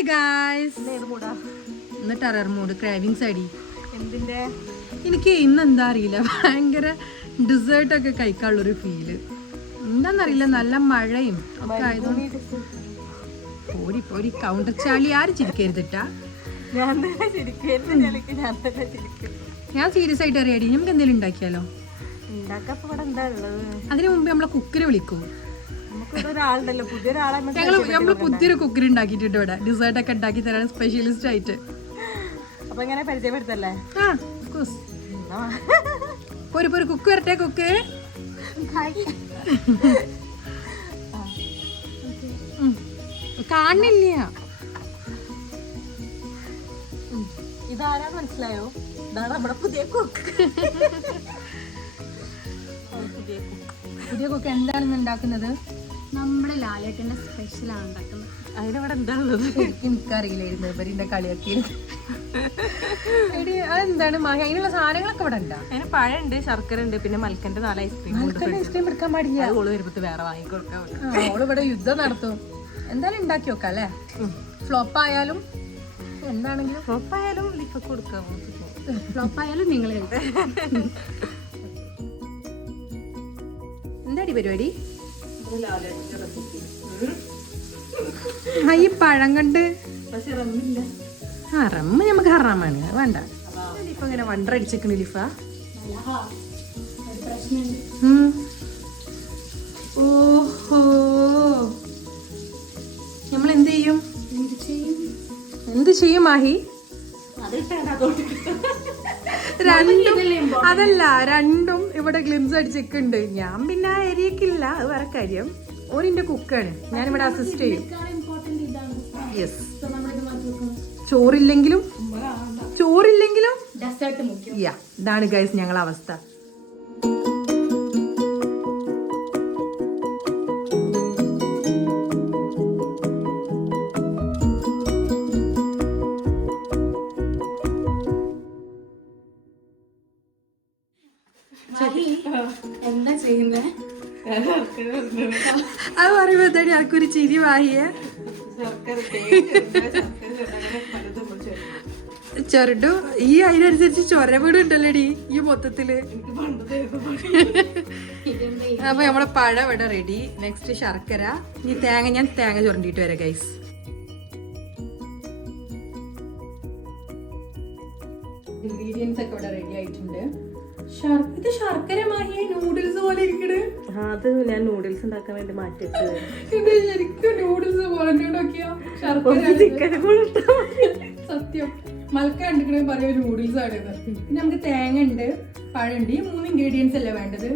Hi guys ഏത് മൂടാ? ഇന്ന് terror mood cravings അടി എന്തിന്റെ? എനിക്ക് ഇന്ന് എന്താ അറിയില്ല. ഭയങ്കര ഡിസേർട്ട് ഒക്കെ കഴിക്കാനുള്ളൊരു ഫീൽ എന്താന്നറിയില്ല നല്ല മഴയും ഒക്കെ ആയതുകൊണ്ട്. പോരി പോരി. കൗണ്ടർ ചാളി ആരും ചിരിക്കരുതിട്ടാ ഞാൻ സീരിയസ് ആയിട്ട് അറിയാടി നമുക്ക് എന്തെങ്കിലും ഉണ്ടാക്കിയാലോ? അതിനു മുമ്പ് നമ്മളെ കുക്കിനെ വിളിക്കും. നമുക്കിവിടെ നമ്മൾ പുതിയൊരു കുക്കിന് ഉണ്ടാക്കിയിട്ടുണ്ട് ഇവിടെ. ഡിസേർട്ട് ഒക്കെ ഉണ്ടാക്കി തരാൻ സ്പെഷ്യലിസ്റ്റ് ആയിട്ട്. അപ്പൊ ഇങ്ങനെ പരിചയപ്പെടുത്തല്ലേ? ആ പൊരു കുക്ക് വരട്ടെ കുക്ക്. കാണില്ല. ഇതാരാ മനസ്സിലായോ? ഇതാണ് നമ്മുടെ പുതിയ കുക്ക്. പുതിയ കുക്ക്. പുതിയ കുക്ക് എന്താണെന്ന് ഉണ്ടാക്കുന്നത്? നമ്മുടെ ലാലേട്ടന്റെ സ്പെഷ്യലാണ് ഉണ്ടാക്കുന്നത് അതിനവിടെ എന്താ ഉള്ളത്? എനിക്ക് എനിക്കറിയില്ലായിരുന്നു ഇവരിന്റെ കളിയൊക്കെ. എടി അതെന്താണ്? മായ അതിനുള്ള സാധനങ്ങളൊക്കെ ഇവിടെ ഉണ്ടോ? അതിന് പഴമുണ്ട് ശർക്കര ഉണ്ട് പിന്നെ മൽക്കന്റെ നാല് ഐസ്ക്രീം ഉണ്ട് ഐസ്ക്രീം എടുക്കാൻ പാടില്ല. ഓൾ വരുമ്പോ വേറെ വാങ്ങിക്കൊടുക്കാൻ ഓൾ ഇവിടെ യുദ്ധം നടത്തും. എന്തായാലും ഉണ്ടാക്കി നോക്കാം അല്ലേ? ഫ്ലോപ്പ് ആയാലും എന്താണെങ്കിലും. ഉറപ്പായാലും ലിഫൊക്കെ കൊടുക്കാം ഫ്ലോപ്പ് ആയാലും നിങ്ങൾ എന്താടി പരിപാടി? ഈ പഴം കണ്ട് പക്ഷെ റമ്മില്ല. ആ റമ്മ് നമുക്ക് ഹറാമാണ്. വേണ്ട. ഇപ്പൊ ഇങ്ങനെ വണ്ടർ അടിച്ചിക്കണ ലിഫ. ഓഹോ. നമ്മൾ എന്ത് ചെയ്യും? എന്ത് ചെയ്യും മാഹി? രണ്ടും അതല്ല രണ്ടും ഇവിടെ ഗ്ലിംസ് അടിച്ചിട്ടുണ്ട് ഞാൻ പിന്നെ ആ ഏരിയക്കില്ല അത് വേറെ കാര്യം. ഓരിന്റെ കുക്കാണ്. ഞാൻ ഇവിടെ അസിസ്റ്റ് ചെയ്യും. യെസ് ചോറില്ലെങ്കിലും? ചോറില്ലെങ്കിലും? യാ ഇതാണ് ഗൈസ് ഞങ്ങളെ അവസ്ഥ. എന്താ അത് പറയുമ്പോ എന്താടി? ആൾക്കൊരു ചിരി വാഹിയെ ചെറുടു ഈ അതിനനുസരിച്ച് ചൊരവീടും ഉണ്ടല്ലോടി ഈ മൊത്തത്തിൽ? അപ്പൊ നമ്മളെ പഴം ഇവിടെ റെഡി നെക്സ്റ്റ് ശർക്കര. ഈ തേങ്ങ ഞാൻ തേങ്ങ ചുരണ്ടിട്ട് വരാം ഗൈസ് ഇൻഗ്രീഡിയൻസ് ഒക്കെ ഇവിടെ റെഡി ആയിട്ടുണ്ട്. ഇത് ശർക്കര മാഹിയ നൂഡിൽസ് പോലെ ഇരിക്കണേ. അത് ഞാൻ നൂഡിൽസ് ഉണ്ടാക്കാൻ വേണ്ടി മാറ്റി ഇത് ശരിക്കും നൂഡിൽസ് പോലെ നോക്കിയോ ശർക്കര ചിക്കൻ സത്യം. മലക്ക കണ്ടിക്കണേ പറയും നൂഡിൽസ് ആണ് ഇത്. പിന്നെ നമുക്ക് തേങ്ങ ഉണ്ട് പഴമുണ്ട് ഈ മൂന്ന് ഇൻഗ്രീഡിയൻസ് അല്ലേ വേണ്ടത്?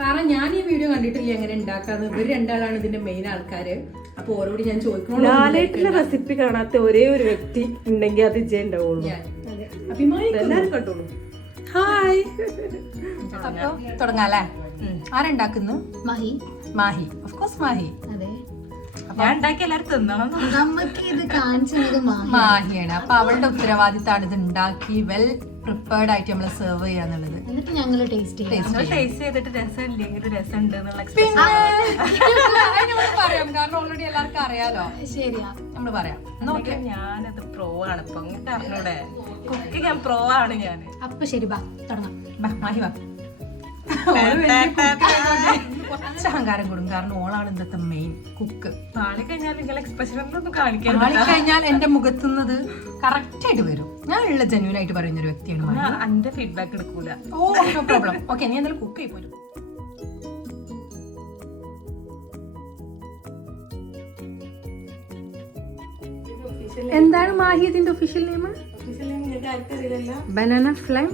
കാരണം ഞാൻ ഈ വീഡിയോ കണ്ടിട്ടില്ല എങ്ങനെ ഉണ്ടാക്കാന്ന്. ഇവർ രണ്ടാളാണ് ഇതിന്റെ മെയിൻ ആൾക്കാര്. അപ്പൊ ഓരോട് ഞാൻ ചോദിക്കണോ ലാലേട്ടിന്റെ റെസിപ്പി കാണാത്ത ഒരേ ഒരു വ്യക്തി ഉണ്ടെങ്കിൽ അത് ജയ ഉണ്ടാവുള്ളൂ. എല്ലാരും ഹായ് അപ്പൊ തുടങ്ങാല്ലേ? ആരുണ്ടാക്കുന്നു? Mahi. Mahe. Of course Mahi. അതെ. ഞാൻ ഉണ്ടാക്കി എല്ലാരും തിന്നണം. നമുക്ക് ഇത് കാണിച്ചത് മാഹിയാണ്. അപ്പൊ അവളുടെ ഉത്തരവാദിത്തമാണ് ഇത് ഉണ്ടാക്കി വെൽ പ്രിപ്പേർഡ് ആയിട്ട് നമ്മൾ സെർവ് ചെയ്യാന്നുള്ളത് എന്നിട്ട് ഞങ്ങൾ ടേസ്റ്റ് ടേസ്റ്റ് ചെയ്തിട്ട് രസം ഇല്ലെങ്കിൽ രസം ഉണ്ട് എന്നുള്ള പിന്നെ അതിനോട് പറയാം. കാരണം ഓൾറെഡി എല്ലാവർക്കും അറിയാലോ ശരിയാ. നമ്മൾ പറയാം. നോക്കിയാ ഞാനത് പ്രോ ആണ്. ഇപ്പൊ അറിഞ്ഞൂടെ കുക്ക് ഞാൻ പ്രോ ആണ് ഞാൻ അപ്പൊ ശരി ബാ. തുടങ്ങാം. ബാ, മാഹി ആയതുകൊണ്ട് കുറച്ച് അഹങ്കാരം കൂടും. കാരണം ഓളാണ് ഇന്നത്തെ മെയിൻ കുക്ക്. നാളെ കഴിഞ്ഞാൽ നിങ്ങൾ എക്സ്പ്രഷൻ ഒന്നും കാണിക്കാൻ നാളെ കഴിഞ്ഞാൽ എന്റെ മുഖത്തുനിന്നത് കറക്റ്റ് ആയിട്ട് വരും. ഞാൻ ഉള്ള ജെന്യൂൻ ആയിട്ട് പറയുന്ന ഒരു വ്യക്തിയാണ്. എന്റെ ഫീഡ്ബാക്ക് എടുക്കൂല. ഓ നോ പ്രോബ്ലം ഓക്കെ നീ എന്തായാലും കുക്ക് ചെയ്ത് എന്താണ് മാഹി ഇതിന്റെ official name banana flame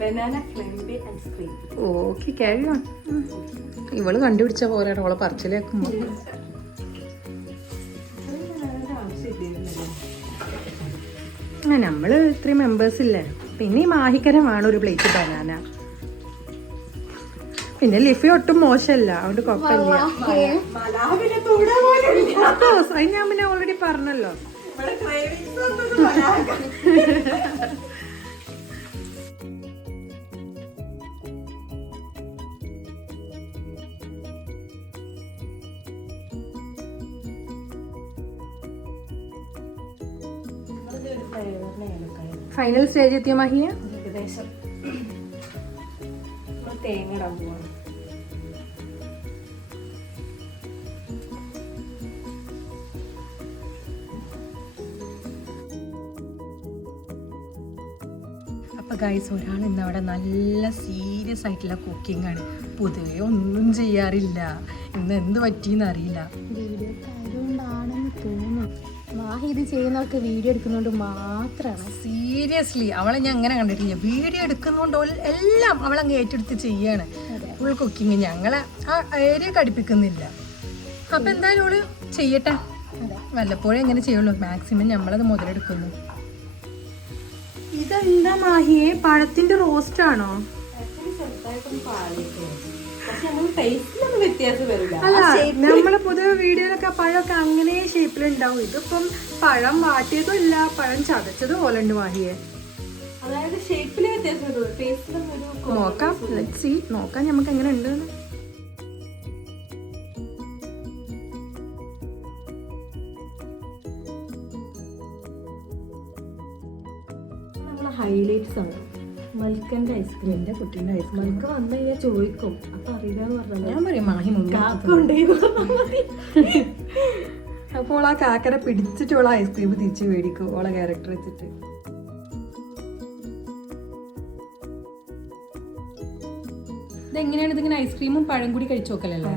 banana ice cream okay carry on ഇവൾ കണ്ടുപിടിച്ച പോലെയാണ് അവളെ പറച്ചിലേക്കുമ്പോ. ആ നമ്മൾ ഇത്രയും മെമ്പേഴ്സ് ഇല്ലേ? പിന്നെ ഈ മാഹിക്കരമാണ് വേണം ഒരു പ്ലേറ്റ് ബനാന പിന്നെ ലിഫി ഒട്ടും മോശമല്ല അതുകൊണ്ട് കുഴപ്പമില്ല. ഞാൻ പിന്നെ ഓൾറെഡി പറഞ്ഞല്ലോ. ഫൈനൽ സ്റ്റേജ് എത്തിയ മഹിയ? ഏകദേശം. തേങ്ങ ഇടാൻ പോവാണ്. ഗൈസ് ഒരാൾ ഇന്ന് അവിടെ നല്ല സീരിയസ് ആയിട്ടുള്ള കുക്കിംഗ് ആണ്. പൊതുവെ ഒന്നും ചെയ്യാറില്ല. ഇന്ന് എന്ത് പറ്റിയെന്ന് അറിയില്ല. വീഡിയോ ആയതുകൊണ്ടാണെന്ന് തോന്നുന്നു മാഹി ഇത് ചെയ്യുന്നവർക്ക് വീഡിയോ എടുക്കുന്നതുകൊണ്ട് മാത്രമാണ് സീരിയസ്ലി അവളെ ഞാൻ അങ്ങനെ കണ്ടിട്ടില്ല. വീഡിയോ എടുക്കുന്നതുകൊണ്ട് ഒൽ- എല്ലാം അവളങ്ങ് ഏറ്റെടുത്ത് ചെയ്യാണ്. ഫുൾ കുക്കിംഗ് ഞങ്ങളെ ആ ഏരിയ കടുപ്പിക്കുന്നില്ല അപ്പൊ എന്തായാലും അവൾ ചെയ്യട്ടെ? വല്ലപ്പോഴും എങ്ങനെ ചെയ്യുള്ളൂ. മാക്സിമം നമ്മളത് മുതലെടുക്കുന്നു ഇതെന്താ മാഹിയെ? പഴത്തിന്റെ റോസ്റ്റ് ആണോ? അല്ല നമ്മളെ പൊതുവെ വീഡിയോയിലൊക്കെ പഴമൊക്കെ അങ്ങനെ ഷേപ്പിലുണ്ടാവും ഇതിപ്പം പഴം വാട്ടിയതും ഇല്ല പഴം ചതച്ചതും പോലെ ഉണ്ട് മാഹിയെ. നോക്കാം. ലെറ്റ് സി നോക്കാം നമുക്ക് എങ്ങനെ ഉണ്ട് ഹൈലൈറ്റ്സ് ആണ്. മൽക്കന്റെ ഐസ്ക്രീം എന്റെ കുട്ടീന്റെ ഐസ്ക്രീം മൽക്ക വന്നു കഴിഞ്ഞാൽ ചോദിക്കും അപ്പൊ അറിയാന്ന് പറഞ്ഞാൽ ഞാൻ പറയും മാഹി അപ്പോൾ ആ കാക്കനെ പിടിച്ചിട്ട് ഓളെ ഐസ്ക്രീം തിരിച്ച് മേടിക്കും ഓളെ ക്യാരക്ടർ വെച്ചിട്ട്. ഇതെങ്ങനെയാണ് ഇതിങ്ങനെ ഐസ്ക്രീമും പഴം കൂടി കഴിച്ചു നോക്കലല്ലേ?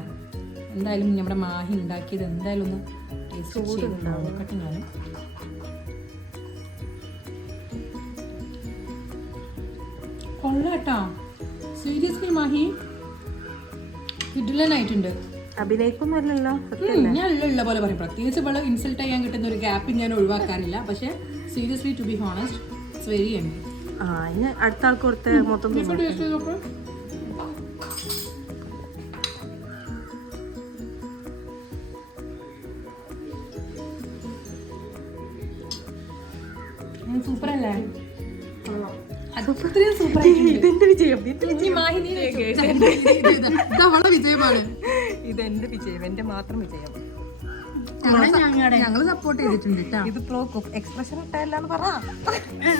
എന്തായാലും നമ്മുടെ മാഹി ഉണ്ടാക്കിയത് എന്തായാലും ഒന്ന് ടേസ്റ്റ് നോക്കട്ടെ ഞാൻ കൊള്ളാട്ടോ. സീരിയസ്ലി മാഹി? കിഡിലനായിട്ടുണ്ട് അഭിനയിക്കൊന്നുമല്ലല്ലോ ഞാൻ ഉള്ള പോലെ പറയും. പ്രത്യേകിച്ച് ഇവിടെ ഇൻസൾട്ട് ചെയ്യാൻ കിട്ടുന്ന ഒരു ഗ്യാപ്പ് ഞാൻ ഒഴിവാക്കാനില്ല പക്ഷെ seriously to be honest it's very um ആ ഇനി അടുത്ത ആൾക്ക് കൊടുത്ത മൊത്തം ഇതെന്റെ വിജയം? അവളെ വിജയമാണ് ഇതെന്റെ വിജയം. എന്റെ മാത്രം വിജയം. ഞങ്ങൾ സപ്പോർട്ട് ചെയ്തിട്ടുണ്ട് ഇത് പ്രോ എക്സ്പ്രഷൻ ഇട്ടല്ലാന്ന് പറ.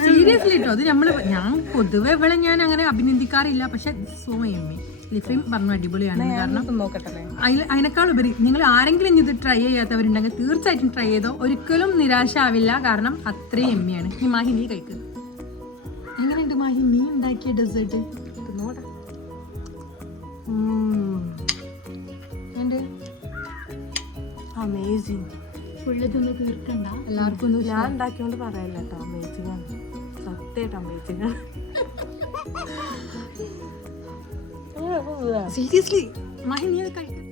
സീരിയസ്ലി കേട്ടോ അത് നമ്മൾ ഞാൻ പൊതുവെ ഇവിടെ ഞാൻ അങ്ങനെ അഭിനന്ദിക്കാറില്ല. പക്ഷെ സോമയമ്മി ലിഫയും പറഞ്ഞു അടിപൊളിയാണ്. കാരണം അതിൽ അതിനേക്കാൾ ഉപരി നിങ്ങൾ ആരെങ്കിലും ഇനി ഇത് ട്രൈ ചെയ്യാത്തവരുണ്ടെങ്കിൽ തീർച്ചയായിട്ടും ട്രൈ ചെയ്തോ. ഒരിക്കലും നിരാശ ആവില്ല കാരണം അത്രയും എമ്മിയാണ്. ഈ മാഹി നീ കഴിക്ക്. എങ്ങനെയുണ്ട് മാഹി നീ ഉണ്ടാക്കിയ ഡെസേർട്ട് നോടാ അമേസിങ് ഫുള്ള് തിന്ന് തീർക്കണ്ട. എല്ലാവർക്കും ഒന്നും ഞാൻ ഉണ്ടാക്കിയോണ്ട് പറയല്ല കേട്ടോ അമേസിങ് ആണ്. സത്യമായിട്ട് അമേസിങ് ആണ്. സീരിയസ്ലി മഹി നീ അത് കഴിക്ക.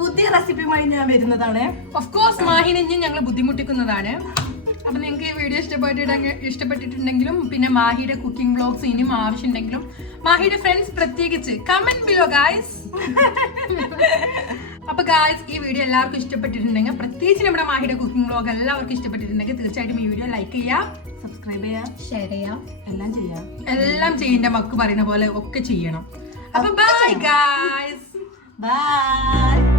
പുതിയ റെസിപ്പിയുമായി ഞാൻ വരുന്നതാണ്. ഓഫ് കോഴ്സ് മാഹിനെ ഞങ്ങൾ ബുദ്ധിമുട്ടിക്കുന്നതാണ്. അപ്പൊ നിങ്ങൾക്ക് ഈ വീഡിയോ ഇഷ്ടപ്പെട്ടിട്ടെങ്കിൽ ഇഷ്ടപ്പെട്ടിട്ടുണ്ടെങ്കിലും പിന്നെ മാഹിയുടെ കുക്കിംഗ് ബ്ലോഗ്സ് ഇനിയും ആവശ്യമുണ്ടെങ്കിലും മാഹിയുടെ ഫ്രണ്ട്സ് പ്രത്യേകിച്ച് കമന്റ് ബിലോ ഗായ്സ് അപ്പൊ ഗായ്സ് ഈ വീഡിയോ എല്ലാവർക്കും ഇഷ്ടപ്പെട്ടിട്ടുണ്ടെങ്കിൽ പ്രത്യേകിച്ച് നമ്മുടെ മാഹിയുടെ കുക്കിംഗ് ബ്ലോഗ് എല്ലാവർക്കും ഇഷ്ടപ്പെട്ടിട്ടുണ്ടെങ്കിൽ തീർച്ചയായിട്ടും ഈ വീഡിയോ ലൈക്ക് ചെയ്യാം സബ്സ്ക്രൈബ് ചെയ്യാം ഷെയർ ചെയ്യാം എല്ലാം ചെയ്യാം എല്ലാം ചെയ്യേണ്ട മക്ക് പറയുന്ന പോലെ ഒക്കെ ചെയ്യണം. അപ്പൊ ബൈ ഗായ്സ് ബൈ